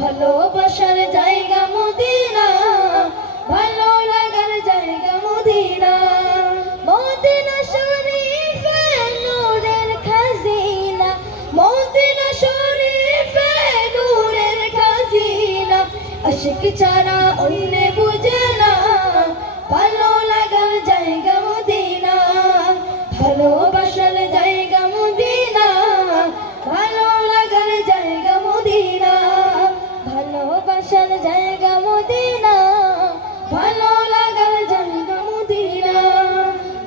ভালোবাসার জায়গা মদিনা, ভালো লাগার জায়গা মদিনা। মদিনা শরীফে নূরের খাজিনা, মদিনা শরীফে নূরের খাজিনা। আশিক ছাড়া অন্য বুঝে না, ভালো লাগার জায়গা মদিনা, ভালোবাসার জায়গা মদিনা, ভালো লাগার জায়গা মদিনা। ভালোবাসার জায়গা মদিনা, ভালো লাগার জায়গা মদিনা।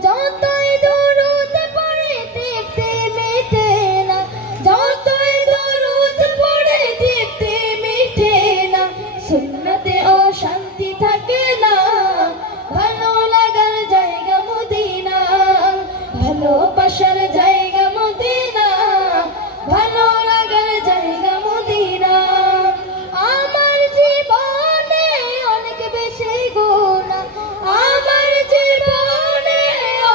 যতই দরুদ পড়ে তৃপ্তি মিটে না, যতই দরুদ পড়ে তৃপ্তি মিটে না। সুন্নতে অশান্তি থাকে না, ভালো লাগার জায়গা মদিনা, ভালোবাসার জায়গা মদিনা, ভালো লাগার জায়গা মদিনা। আমার জীবনে অনেক বেশি গুনাহ, আমার জীবনে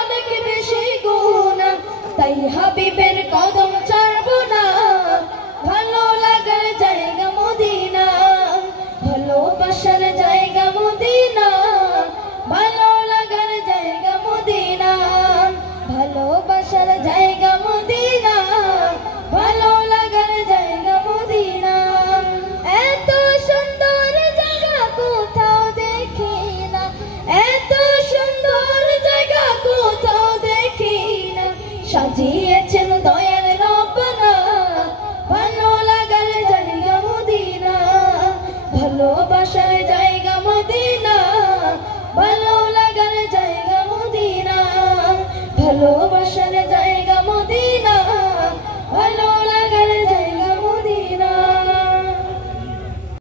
অনেক বেশি গুনাহ, তাই হাবিবের কদম ছাড়ব না, ভালো লাগার জায়গা মদিনা, ভালোবাসার জায়গা মদিনা, ভালো লাগার জায়গা মদিনা, ভালোবাসার জায়গা মদিনা, ভালো লাগার জায়গা মদিনা। এত সুন্দর জায়গা কোথাও দেখি না, এত সুন্দর জায়গা কোথাও দেখি না। সাজিয়েছেন দয়াল রব্বানা, ভালো লাগার জায়গা মদিনা, ভালোবাসার জায়গা মদিনা, ভালো লাগার জায়গা মদিনা, ভালোবাসার